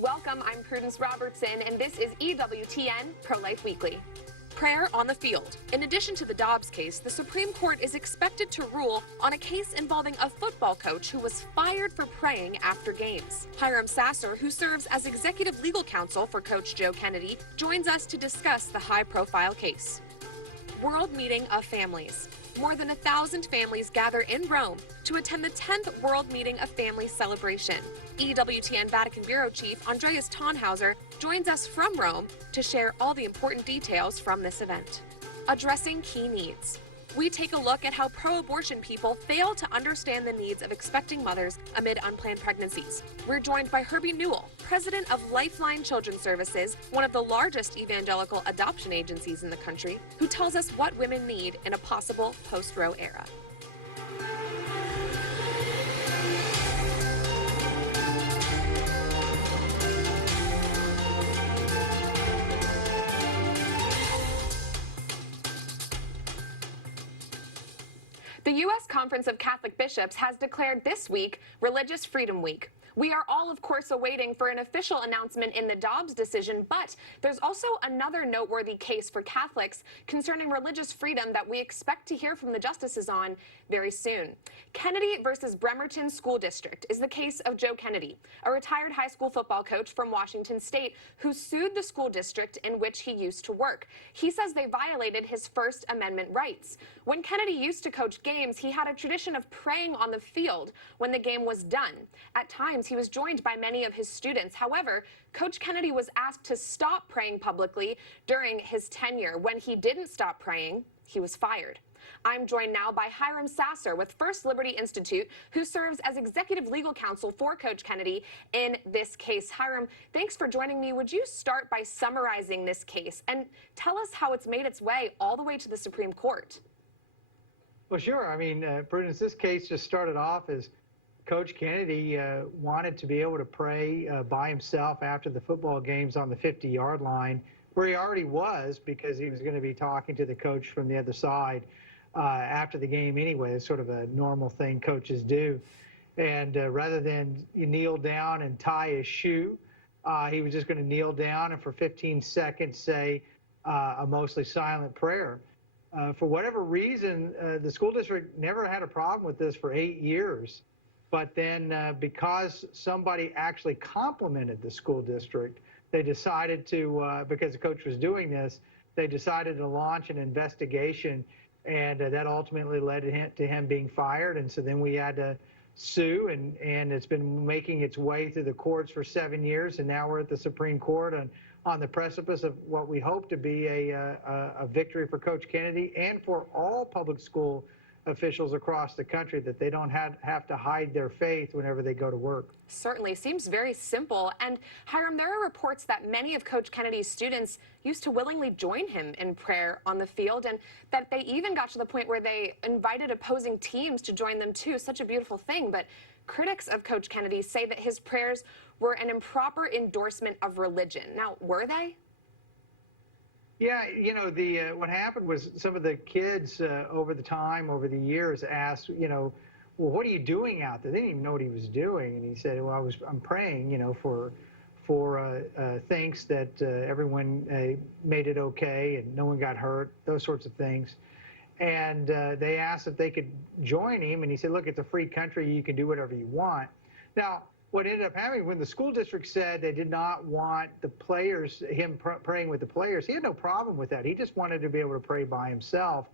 Welcome, I'm Prudence Robertson, and this is EWTN Pro-Life Weekly. Prayer on the field. In addition to the Dobbs case, the Supreme Court is expected to rule on a case involving a football coach who was fired for praying after games. Hiram Sasser, who serves as executive legal counsel for Coach Joe Kennedy, joins us to discuss the high-profile case. World Meeting of Families. More than 1,000 families gather in Rome to attend the 10th World Meeting of Families celebration. EWTN Vatican Bureau Chief Andreas Tannhauser joins us from Rome to share all the important details from this event. Addressing key needs. We take a look at how pro-abortion people fail to understand the needs of expecting mothers amid unplanned pregnancies. We're joined by Herbie Newell, president of Lifeline Children's Services, one of the largest evangelical adoption agencies in the country, who tells us what women need in a possible post-Roe era. The U.S. Conference of Catholic Bishops has declared this week Religious Freedom Week. We are all, of course, awaiting for an official announcement in the Dobbs decision, but there's also another noteworthy case for Catholics concerning religious freedom that we expect to hear from the justices on very soon. Kennedy versus Bremerton School District is the case of Joe Kennedy, a retired high school football coach from Washington State who sued the school district in which he used to work. He says they violated his First Amendment rights. When Kennedy used to coach games, he had a tradition of praying on the field when the game was done. At times, he was joined by many of his students. However, Coach Kennedy was asked to stop praying publicly during his tenure. When he didn't stop praying, he was fired. I'm joined now by Hiram Sasser with First Liberty Institute, who serves as executive legal counsel for Coach Kennedy in this case. Hiram, thanks for joining me. Would you start by summarizing this case and tell us how it's made its way all the way to the Supreme Court? Well, sure. I mean, Prudence, this case just started off as Coach Kennedy wanted to be able to pray by himself after the football games on the 50-yard line, where he already was because he was going to be talking to the coach from the other side after the game anyway. It's sort of a normal thing coaches do. And rather than you kneel down and tie his shoe, he was just going to kneel down and for 15 seconds say a mostly silent prayer. For whatever reason, the school district never had a problem with this for 8 years. But then because somebody actually complimented the school district, they decided to, because the coach was doing this, they decided to launch an investigation, and that ultimately led to him being fired. And so then we had to sue, and it's been making its way through the courts for 7 years, and now we're at the Supreme Court on the precipice of what we hope to be a victory for Coach Kennedy and for all public school officials across the country, that they don't have to hide their faith whenever they go to work. Certainly. Seems very simple. And Hiram, there are reports that many of Coach Kennedy's students used to willingly join him in prayer on the field, and that they even got to the point where they invited opposing teams to join them too. Such a beautiful thing. But critics of Coach Kennedy say that his prayers were an improper endorsement of religion. Now, were they? Yeah, you know, what happened was some of the kids over the years asked, well, what are you doing out there? They didn't even know what he was doing. And he said, well, I'm praying, for thanks that everyone made it okay and no one got hurt, those sorts of things. And they asked if they could join him. And he said, look, it's a free country. You can do whatever you want. Now, what ended up happening when the school district said they did not want the players, praying with the players, he had no problem with that. He just wanted to be able to pray by himself.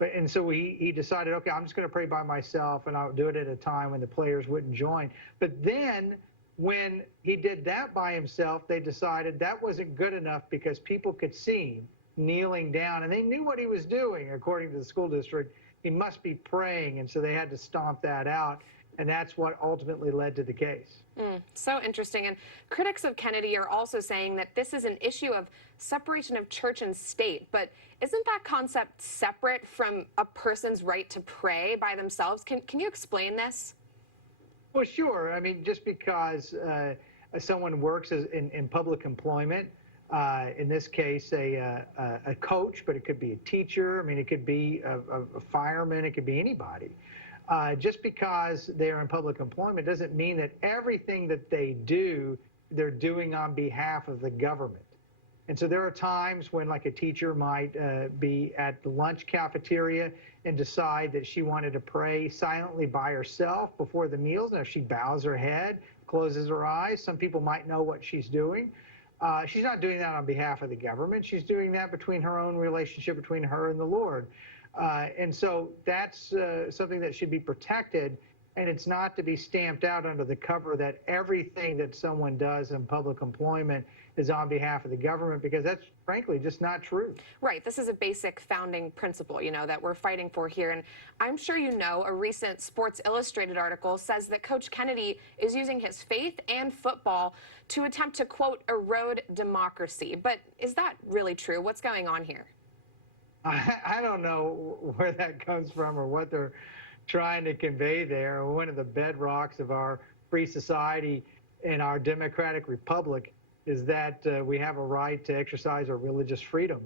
And so he decided, okay, I'm just going to pray by myself, and I'll do it at a time when the players wouldn't join. But then when he did that by himself, they decided that wasn't good enough because people could see him kneeling down, and they knew what he was doing, according to the school district. He must be praying, and so they had to stomp that out. And that's what ultimately led to the case. So interesting. And critics of Kennedy are also saying that this is an issue of separation of church and state. But isn't that concept separate from a person's right to pray by themselves? Can you explain this? Well, sure. I mean, just because someone works in public employment, in this case, a coach, but it could be a teacher. I mean, it could be a fireman. It could be anybody. Just because they're in public employment doesn't mean that everything that they do they're doing on behalf of the government. And so there are times when, like, a teacher might be at the lunch cafeteria and decide that she wanted to pray silently by herself before the meals. Now, if she bows her head, closes her eyes, some people might know what she's doing. She's not doing that on behalf of the government. She's doing that between her own relationship between her and the Lord. And so that's something that should be protected. And it's not to be stamped out under the cover that everything that someone does in public employment is on behalf of the government, because that's frankly just not true. Right. This is a basic founding principle, that we're fighting for here. And I'm sure you know a recent Sports Illustrated article says that Coach Kennedy is using his faith and football to attempt to, quote, erode democracy. But is that really true? What's going on here? I don't know where that comes from or what they're trying to convey there. One of the bedrocks of our free society and our democratic republic is that we have a right to exercise our religious freedom.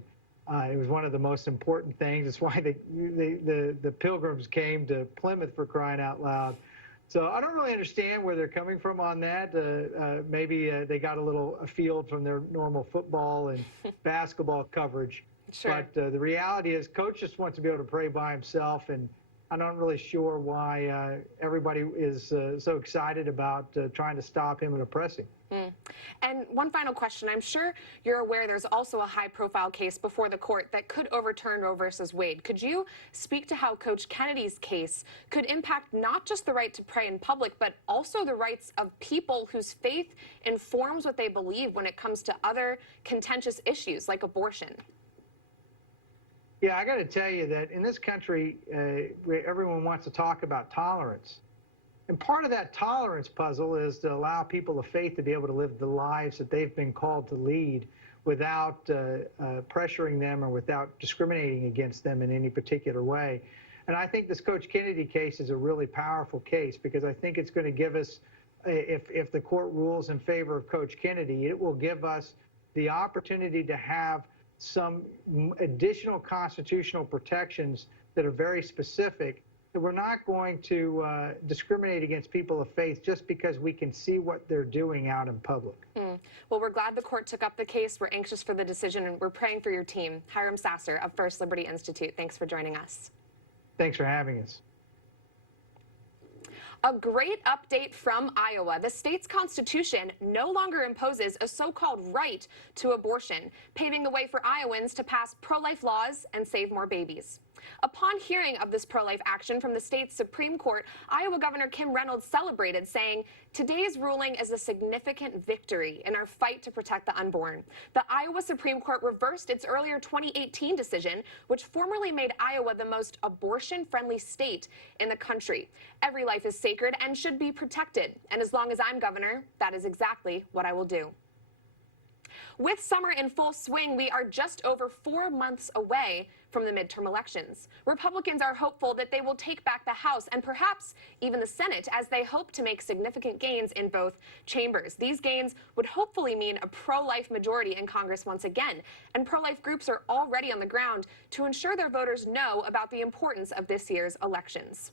It was one of the most important things. It's why the pilgrims came to Plymouth, for crying out loud. So I don't really understand where they're coming from on that. Maybe they got a little afield from their normal football and basketball coverage. Sure. But the reality is, Coach just wants to be able to pray by himself, and I'm not really sure why everybody is so excited about trying to stop him and oppressing. And one final question. I'm sure you're aware there's also a high-profile case before the court that could overturn Roe versus Wade. Could you speak to how Coach Kennedy's case could impact not just the right to pray in public, but also the rights of people whose faith informs what they believe when it comes to other contentious issues like abortion? Yeah, I got to tell you that in this country, everyone wants to talk about tolerance. And part of that tolerance puzzle is to allow people of faith to be able to live the lives that they've been called to lead without pressuring them or without discriminating against them in any particular way. And I think this Coach Kennedy case is a really powerful case, because I think it's going to give us, if the court rules in favor of Coach Kennedy, it will give us the opportunity to have some additional constitutional protections that are very specific, that we're not going to discriminate against people of faith just because we can see what they're doing out in public. Well, we're glad the court took up the case. We're anxious for the decision, and we're praying for your team. Hiram Sasser of First Liberty Institute, thanks for joining us. Thanks for having us. A great update from Iowa. The state's constitution no longer imposes a so-called right to abortion, paving the way for Iowans to pass pro-life laws and save more babies. Upon hearing of this pro-life action from the state's Supreme Court, Iowa Governor Kim Reynolds celebrated, saying, "Today's ruling is a significant victory in our fight to protect the unborn." The Iowa Supreme Court reversed its earlier 2018 decision, which formerly made Iowa the most abortion-friendly state in the country. Every life is sacred and should be protected. And as long as I'm governor, that is exactly what I will do. With summer in full swing, we are just over 4 months away from the midterm elections. Republicans are hopeful that they will take back the House and perhaps even the Senate, as they hope to make significant gains in both chambers. These gains would hopefully mean a pro-life majority in Congress once again, and pro-life groups are already on the ground to ensure their voters know about the importance of this year's elections.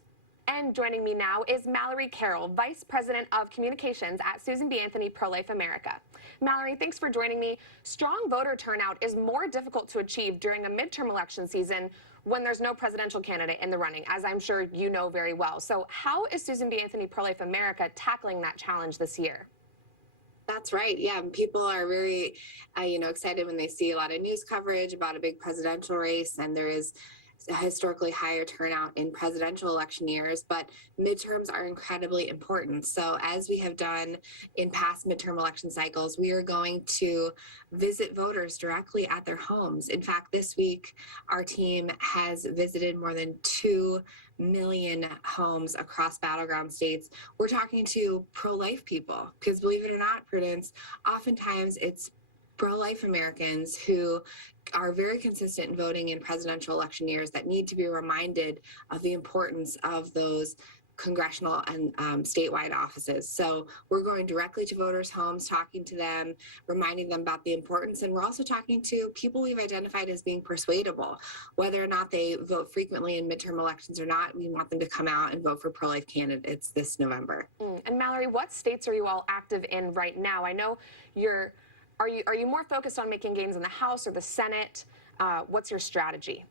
And joining me now is Mallory Carroll, Vice President of Communications at Susan B. Anthony Pro-Life America. Mallory, thanks for joining me. Strong voter turnout is more difficult to achieve during a midterm election season when there's no presidential candidate in the running, as I'm sure you know very well. So how is Susan B. Anthony Pro-Life America tackling that challenge this year? That's right. Yeah, people are very, excited when they see a lot of news coverage about a big presidential race, and there is a historically higher turnout in presidential election years, but midterms are incredibly important. So as we have done in past midterm election cycles, we are going to visit voters directly at their homes. In fact, this week, our team has visited more than 2 million homes across battleground states. We're talking to pro-life people, because believe it or not, Prudence, oftentimes it's pro-life Americans who are very consistent in voting in presidential election years that need to be reminded of the importance of those congressional and statewide offices. So we're going directly to voters' homes, talking to them, reminding them about the importance. And we're also talking to people we've identified as being persuadable. Whether or not they vote frequently in midterm elections or not, we want them to come out and vote for pro-life candidates this November. And Mallory, what states are you all active in right now? I know are you more focused on making gains in the House or the Senate? What's your strategy?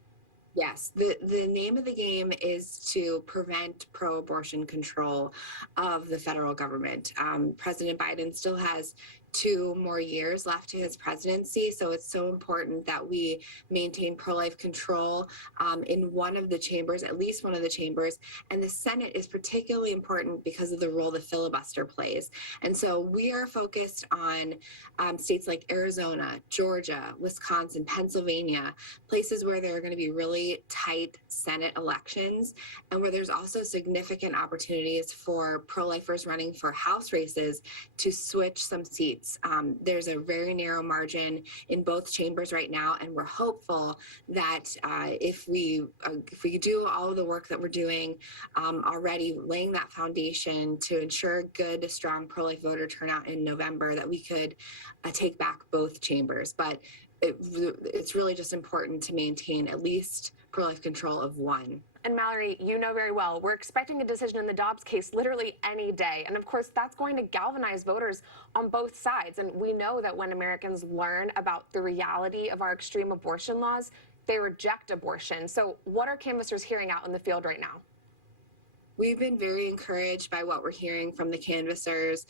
Yes, the name of the game is to prevent pro-abortion control of the federal government. President Biden still has 2 more years left to his presidency, so it's so important that we maintain pro-life control in one of the chambers, at least one of the chambers. And the Senate is particularly important because of the role the filibuster plays. And so we are focused on states like Arizona, Georgia, Wisconsin, Pennsylvania, places where there are going to be really tight Senate elections and where there's also significant opportunities for pro-lifers running for House races to switch some seats. There's a very narrow margin in both chambers right now, and we're hopeful that if we do all of the work that we're doing already, laying that foundation to ensure good, strong pro-life voter turnout in November, that we could take back both chambers. But it's really just important to maintain at least pro-life control of one. And Mallory, you know very well, we're expecting a decision in the Dobbs case literally any day. And of course, that's going to galvanize voters on both sides. And we know that when Americans learn about the reality of our extreme abortion laws, they reject abortion. So what are canvassers hearing out in the field right now? We've been very encouraged by what we're hearing from the canvassers.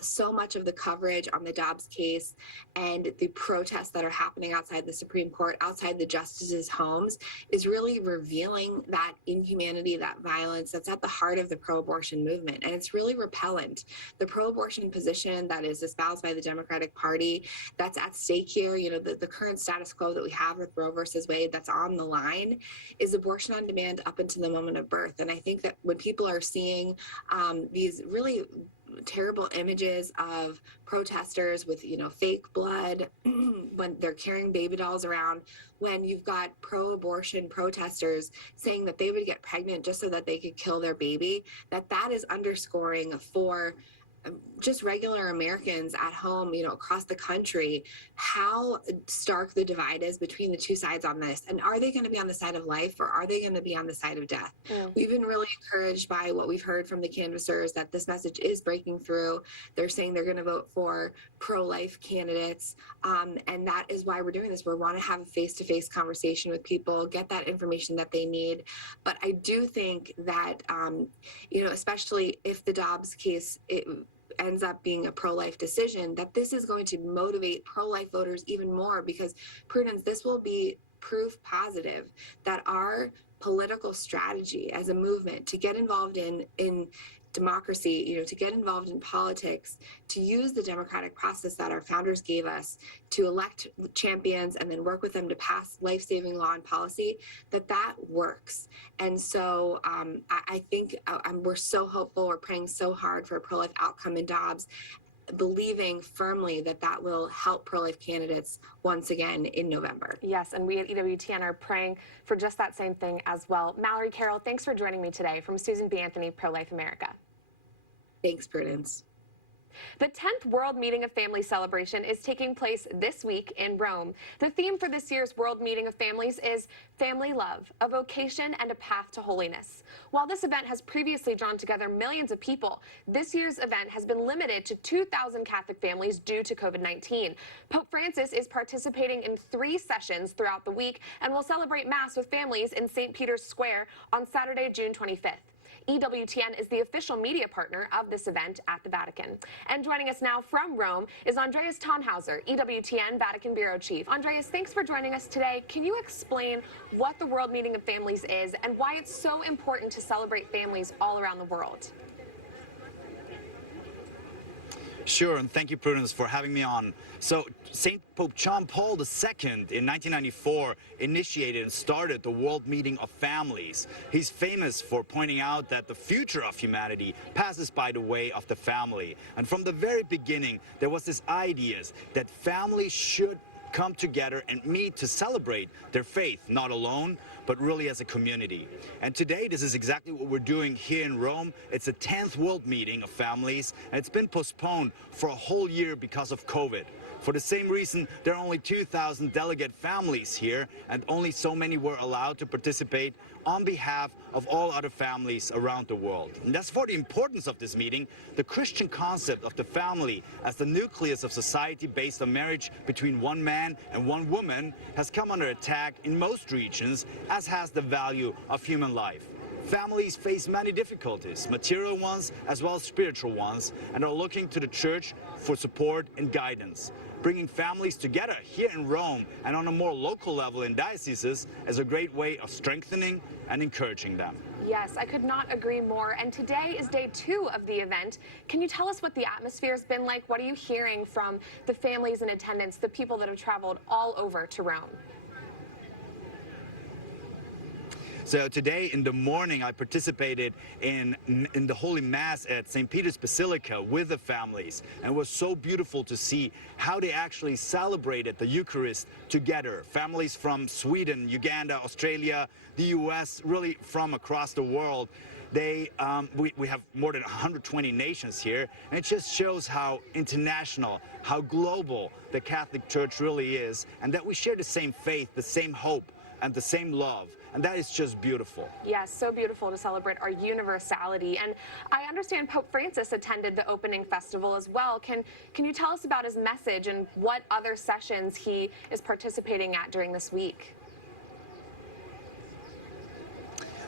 So much of the coverage on the Dobbs case and the protests that are happening outside the Supreme Court, outside the justices' homes, is really revealing that inhumanity, that violence that's at the heart of the pro-abortion movement. And it's really repellent. The pro-abortion position that is espoused by the Democratic Party, that's at stake here, the current status quo that we have with Roe versus Wade that's on the line, is abortion on demand up until the moment of birth. And I think that when people are seeing these really terrible images of protesters with, fake blood, when they're carrying baby dolls around, when you've got pro-abortion protesters saying that they would get pregnant just so that they could kill their baby, that is underscoring for just regular Americans at home, across the country, how stark the divide is between the two sides on this. And are they going to be on the side of life or are they going to be on the side of death? We've been really encouraged by what we've heard from the canvassers, that this message is breaking through. They're saying they're going to vote for pro-life candidates. And that is why we're doing this. We want to have a face-to-face conversation with people, get that information that they need. But I do think that, especially if the Dobbs case, it ends up being a pro-life decision, that this is going to motivate pro-life voters even more, because, Prudence, this will be proof positive that our political strategy as a movement to get involved in democracy, to get involved in politics, to use the democratic process that our founders gave us to elect champions and then work with them to pass life-saving law and policy, that works. And so I think we're so hopeful, we're praying so hard for a pro-life outcome in Dobbs, believing firmly that will help pro-life candidates once again in November. Yes, and we at EWTN are praying for just that same thing as well. Mallory Carroll, thanks for joining me today from Susan B. Anthony, Pro-Life America. Thanks, Prudence. The 10th World Meeting of Families celebration is taking place this week in Rome. The theme for this year's World Meeting of Families is Family Love, a Vocation and a Path to Holiness. While this event has previously drawn together millions of people, this year's event has been limited to 2,000 Catholic families due to COVID-19. Pope Francis is participating in 3 sessions throughout the week and will celebrate Mass with families in St. Peter's Square on Saturday, June 25th. EWTN is the official media partner of this event at the Vatican. And joining us now from Rome is Andreas Tannhauser, EWTN Vatican Bureau Chief. Andreas, thanks for joining us today. Can you explain what the World Meeting of Families is and why it's so important to celebrate families all around the world? Sure, and thank you, Prudence, for having me on. So, St. Pope John Paul II in 1994 initiated and started the World Meeting of Families. He's famous for pointing out that the future of humanity passes by the way of the family. And from the very beginning, there was this idea that families should come together and meet to celebrate their faith, not alone, but really as a community. And today, this is exactly what we're doing here in Rome. It's the 10th World Meeting of Families, and it's been postponed for a whole year because of COVID. For the same reason, there are only 2,000 delegate families here, and only so many were allowed to participate on behalf of all other families around the world. And that's for the importance of this meeting. The Christian concept of the family as the nucleus of society based on marriage between one man and one woman has come under attack in most regions, as has the value of human life. Families face many difficulties, material ones as well as spiritual ones, and are looking to the church for support and guidance. Bringing families together here in Rome and on a more local level in dioceses is a great way of strengthening and encouraging them. Yes, I could not agree more. And today is day 2 of the event. Can you tell us what the atmosphere has been like? What are you hearing from the families in attendance, the people that have traveled all over to Rome? So today in the morning, I participated in the Holy Mass at St. Peter's Basilica with the families. And it was so beautiful to see how they actually celebrated the Eucharist together. Families from Sweden, Uganda, Australia, the US, really from across the world. We have more than 120 nations here, and it just shows how international, how global the Catholic Church really is, and that we share the same faith, the same hope, and the same love. And that is just beautiful. Yes, so beautiful to celebrate our universality. And I understand Pope Francis attended the opening festival as well. Can you tell us about his message and what other sessions he is participating at during this week?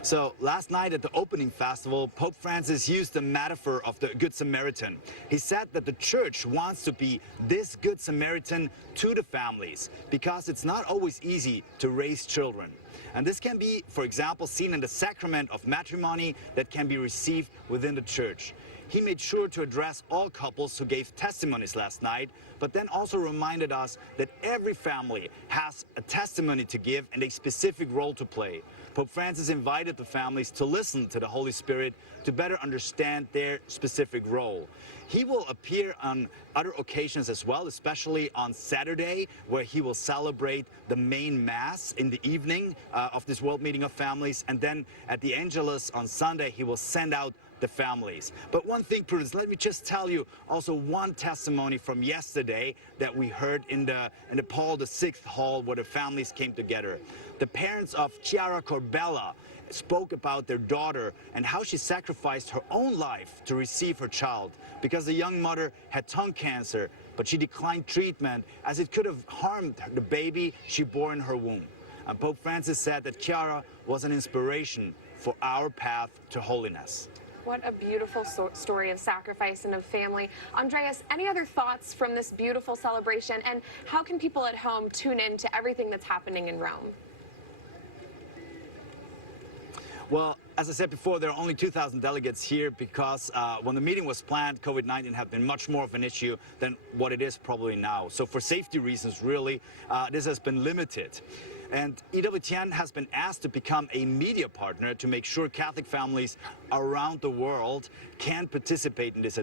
So last night at the opening festival, Pope Francis used the metaphor of the Good Samaritan. He said that the church wants to be this Good Samaritan to the families because it's not always easy to raise children. And this can be, for example, seen in the sacrament of matrimony that can be received within the church. He made sure to address all couples who gave testimonies last night, but then also reminded us that every family has a testimony to give and a specific role to play. Pope Francis invited the families to listen to the Holy Spirit to better understand their specific role. He will appear on other occasions as well, especially on Saturday, where he will celebrate the main Mass in the evening of this World Meeting of Families. And then at the Angelus on Sunday, he will send out the families. But one thing, Prudence, let me just tell you also one testimony from yesterday that we heard in the Paul VI hall where the families came together. The parents of Chiara Corbella spoke about their daughter and how she sacrificed her own life to receive her child because the young mother had tongue cancer, but she declined treatment as it could have harmed the baby she bore in her womb. And Pope Francis said that Chiara was an inspiration for our path to holiness. What a beautiful story of sacrifice and of family. Andreas, any other thoughts from this beautiful celebration? And how can people at home tune in to everything that's happening in Rome? Well, as I said before, there are only 2,000 delegates here because when the meeting was planned, COVID-19 had been much more of an issue than what it is probably now. So for safety reasons, really, this has been limited. And EWTN has been asked to become a media partner to make sure Catholic families around the world can participate in this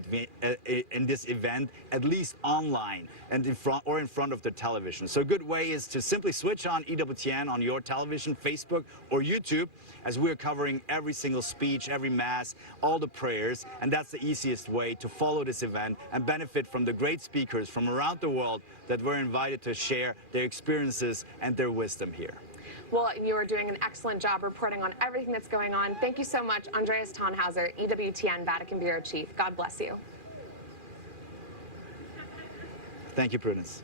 event, at least online and in front of their television. So a good way is to simply switch on EWTN on your television, Facebook or YouTube, as we're covering every single speech, every Mass, all the prayers, and that's the easiest way to follow this event and benefit from the great speakers from around the world that were invited to share their experiences and their wisdom here. Well, you are doing an excellent job reporting on everything that's going on. Thank you so much, Andreas Tannhauser, EWTN Vatican Bureau Chief. God bless you. Thank you, Prudence.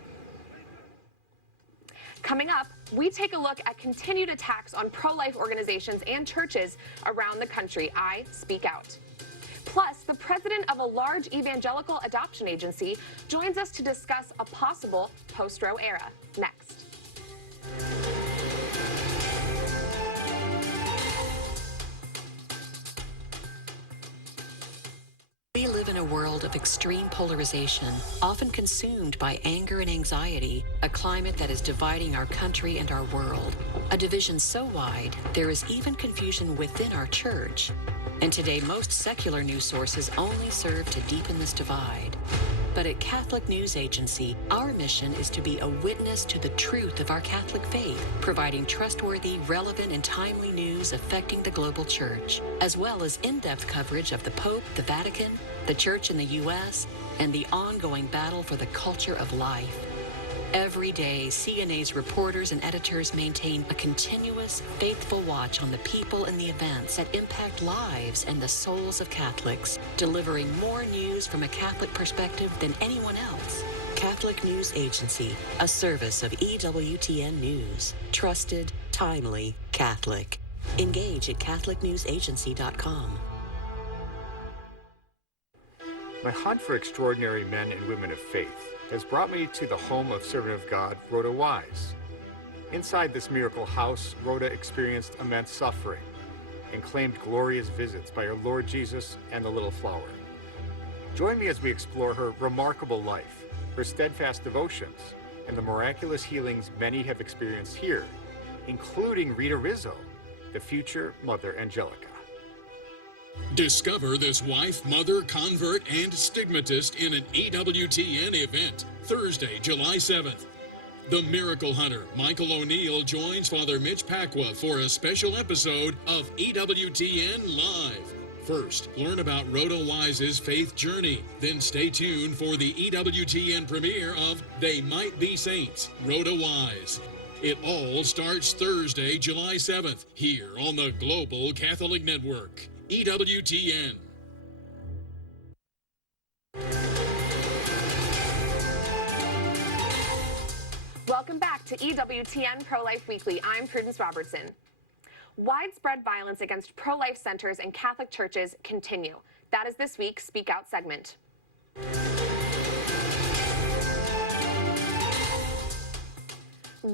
Coming up, we take a look at continued attacks on pro-life organizations and churches around the country. I speak out. Plus, the president of a large evangelical adoption agency joins us to discuss a possible post-Roe era. Next. We live in a world of extreme polarization, often consumed by anger and anxiety, a climate that is dividing our country and our world. A division so wide, there is even confusion within our church. And today, most secular news sources only serve to deepen this divide. But at Catholic News Agency, our mission is to be a witness to the truth of our Catholic faith, providing trustworthy, relevant, and timely news affecting the global church, as well as in-depth coverage of the Pope, the Vatican, the Church in the U.S., and the ongoing battle for the culture of life. Every day, CNA's reporters and editors maintain a continuous, faithful watch on the people and the events that impact lives and the souls of Catholics, delivering more news from a Catholic perspective than anyone else. Catholic News Agency, a service of EWTN News. Trusted, timely, Catholic. Engage at CatholicNewsAgency.com. My hunt for extraordinary men and women of faith has brought me to the home of servant of God, Rhoda Wise. Inside this miracle house, Rhoda experienced immense suffering and claimed glorious visits by her Lord Jesus and the little flower. Join me as we explore her remarkable life, her steadfast devotions, and the miraculous healings many have experienced here, including Rita Rizzo, the future Mother Angelica. Discover this wife, mother, convert, and stigmatist in an EWTN event, Thursday, July 7th. The Miracle Hunter, Michael O'Neill, joins Father Mitch Pacwa for a special episode of EWTN Live. First, learn about Rhoda Wise's faith journey. Then stay tuned for the EWTN premiere of They Might Be Saints, Rhoda Wise. It all starts Thursday, July 7th, here on the Global Catholic Network. EWTN. Welcome back to EWTN Pro-Life Weekly. I'm Prudence Robertson. Widespread violence against pro-life centers and Catholic churches continue. That is this week's Speak Out segment.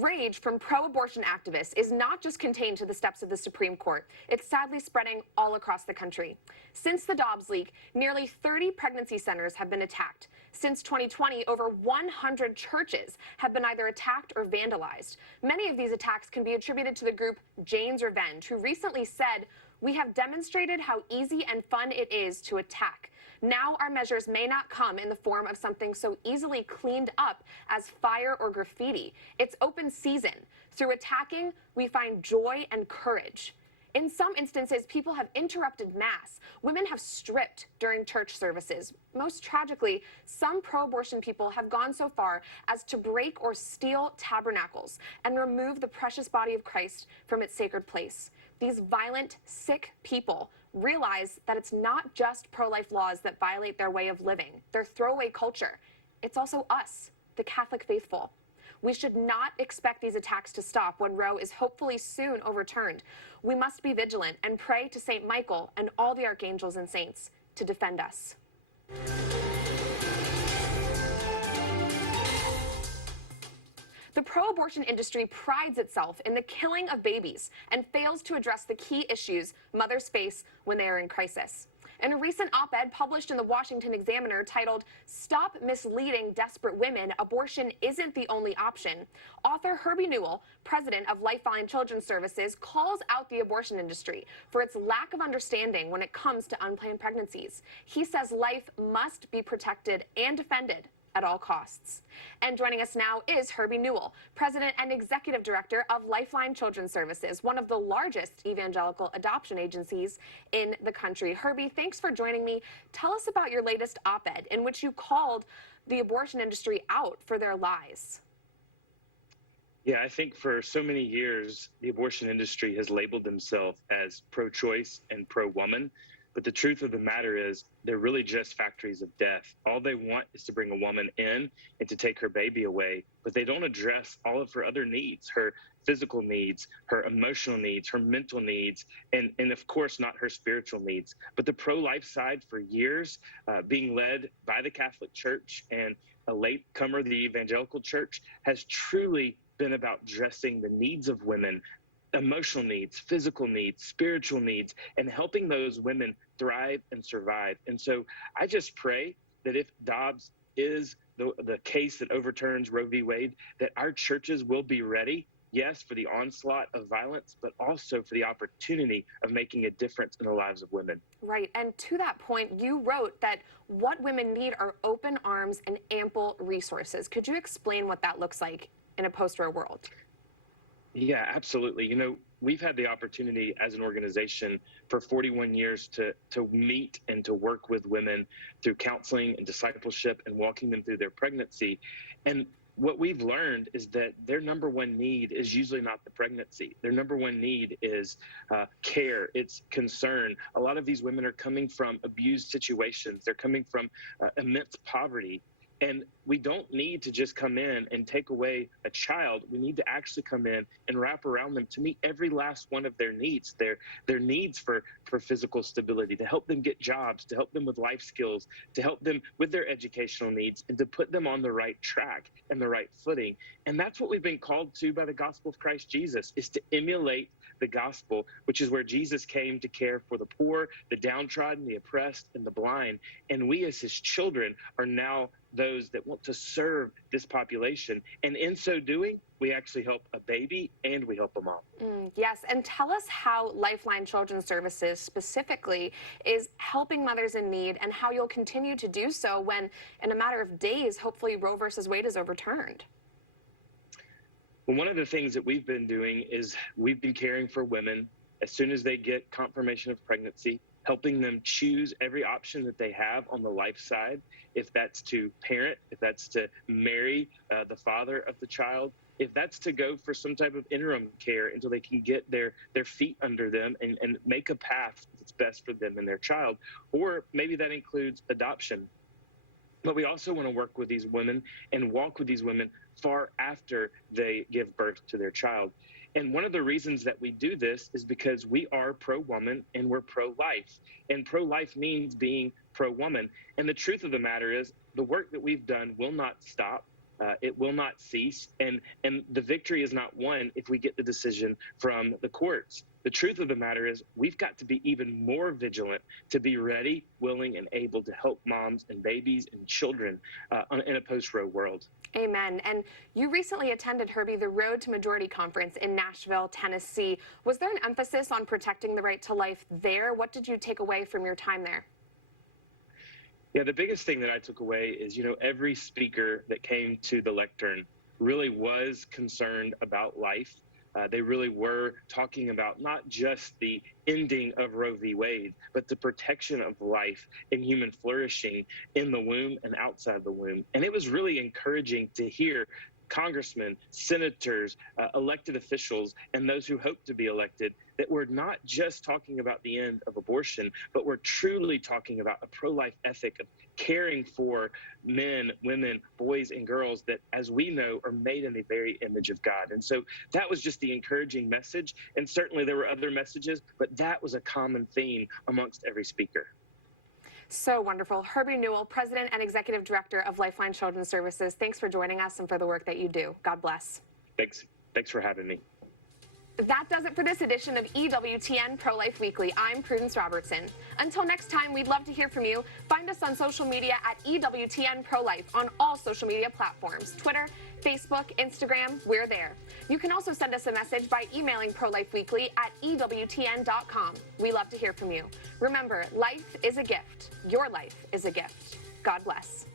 Rage from pro-abortion activists is not just contained to the steps of the Supreme Court. It's sadly spreading all across the country. Since the Dobbs leak, nearly 30 pregnancy centers have been attacked. Since 2020, over 100 churches have been either attacked or vandalized. Many of these attacks can be attributed to the group Jane's Revenge, who recently said, "We have demonstrated how easy and fun it is to attack. Now our measures may not come in the form of something so easily cleaned up as fire or graffiti. It's open season. Through attacking, we find joy and courage." In some instances, people have interrupted Mass. Women have stripped during church services. Most tragically, some pro-abortion people have gone so far as to break or steal tabernacles and remove the precious body of Christ from its sacred place. These violent, sick people realize that it's not just pro-life laws that violate their way of living, their throwaway culture. It's also us, the Catholic faithful. We should not expect these attacks to stop when Roe is hopefully soon overturned. We must be vigilant and pray to St. Michael and all the archangels and saints to defend us. The pro-abortion industry prides itself in the killing of babies and fails to address the key issues mothers face when they are in crisis. In a recent op-ed published in the Washington Examiner titled, "Stop Misleading Desperate Women, Abortion Isn't the Only Option," author Herbie Newell, president of Lifeline Children's Services, calls out the abortion industry for its lack of understanding when it comes to unplanned pregnancies. He says life must be protected and defended at all costs. And joining us now is Herbie Newell, President and Executive Director of Lifeline Children's Services, one of the largest evangelical adoption agencies in the country. Herbie, thanks for joining me. Tell us about your latest op-ed in which you called the abortion industry out for their lies. Yeah, I think for so many years, the abortion industry has labeled themselves as pro-choice and pro-woman. But the truth of the matter is they're really just factories of death. All they want is to bring a woman in and to take her baby away, but they don't address all of her other needs, her physical needs, her emotional needs, her mental needs, and of course not her spiritual needs. But the pro-life side for years, being led by the Catholic Church and a latecomer, the evangelical church, has truly been about addressing the needs of women, emotional needs, physical needs, spiritual needs, and helping those women thrive and survive. And so I just pray that if Dobbs is the case that overturns Roe v. Wade, that our churches will be ready yes, for the onslaught of violence, but also for the opportunity of making a difference in the lives of women. Right. And to that point, you wrote that what women need are open arms and ample resources. Could you explain what that looks like in a post-Roe world? Yeah, absolutely. You know, we've had the opportunity as an organization for 41 years to meet and to work with women through counseling and discipleship and walking them through their pregnancy. And what we've learned is that their number one need is usually not the pregnancy. Their number one need is care, it's concern. A lot of these women are coming from abused situations. They're coming from immense poverty. And we don't need to just come in and take away a child. We need to actually come in and wrap around them to meet every last one of their needs, their needs for physical stability, to help them get jobs, to help them with life skills, to help them with their educational needs, and to put them on the right track and the right footing. And that's what we've been called to by the gospel of Christ Jesus, is to emulate the gospel, which is where Jesus came to care for the poor, the downtrodden, the oppressed, and the blind. And we as his children are now those that want to serve this population. And in so doing, we actually help a baby and we help a mom. Yes, and tell us how Lifeline Children's Services specifically is helping mothers in need and how you'll continue to do so when, in a matter of days, hopefully Roe versus Wade is overturned. Well, one of the things that we've been doing is we've been caring for women as soon as they get confirmation of pregnancy, helping them choose every option that they have on the life side, if that's to parent, if that's to marry the father of the child, if that's to go for some type of interim care until they can get their feet under them and make a path that's best for them and their child, or maybe that includes adoption. But we also want to work with these women and walk with these women far after they give birth to their child. And one of the reasons that we do this is because we are pro-woman and we're pro-life. And pro-life means being pro-woman. And the truth of the matter is the work that we've done will not stop. It will not cease. And the victory is not won if we get the decision from the courts. The truth of the matter is we've got to be even more vigilant to be ready, willing, and able to help moms and babies and children in a post-Roe world. Amen. And you recently attended, Herbie, the Road to Majority Conference in Nashville, Tennessee. Was there an emphasis on protecting the right to life there? What did you take away from your time there? Yeah, the biggest thing that I took away is, you know, every speaker that came to the lectern really was concerned about life. They really were talking about not just the ending of Roe v. Wade, but the protection of life and human flourishing in the womb and outside the womb. And it was really encouraging to hear congressmen, senators, elected officials, and those who hope to be elected, that we're not just talking about the end of abortion, but we're truly talking about a pro-life ethic of caring for men, women, boys, and girls that, as we know, are made in the very image of God. And so that was just the encouraging message. And certainly there were other messages, but that was a common theme amongst every speaker. So wonderful. Herbie Newell, President and Executive Director of Lifeline Children's Services, thanks for joining us and for the work that you do. God bless. Thanks for having me. That does it for this edition of EWTN Pro-Life Weekly. I'm Prudence Robertson. Until next time, we'd love to hear from you. Find us on social media at EWTN Pro-Life on all social media platforms. Twitter, Facebook, Instagram, we're there. You can also send us a message by emailing ProLifeWeekly at EWTN.com. We love to hear from you. Remember, life is a gift. Your life is a gift. God bless.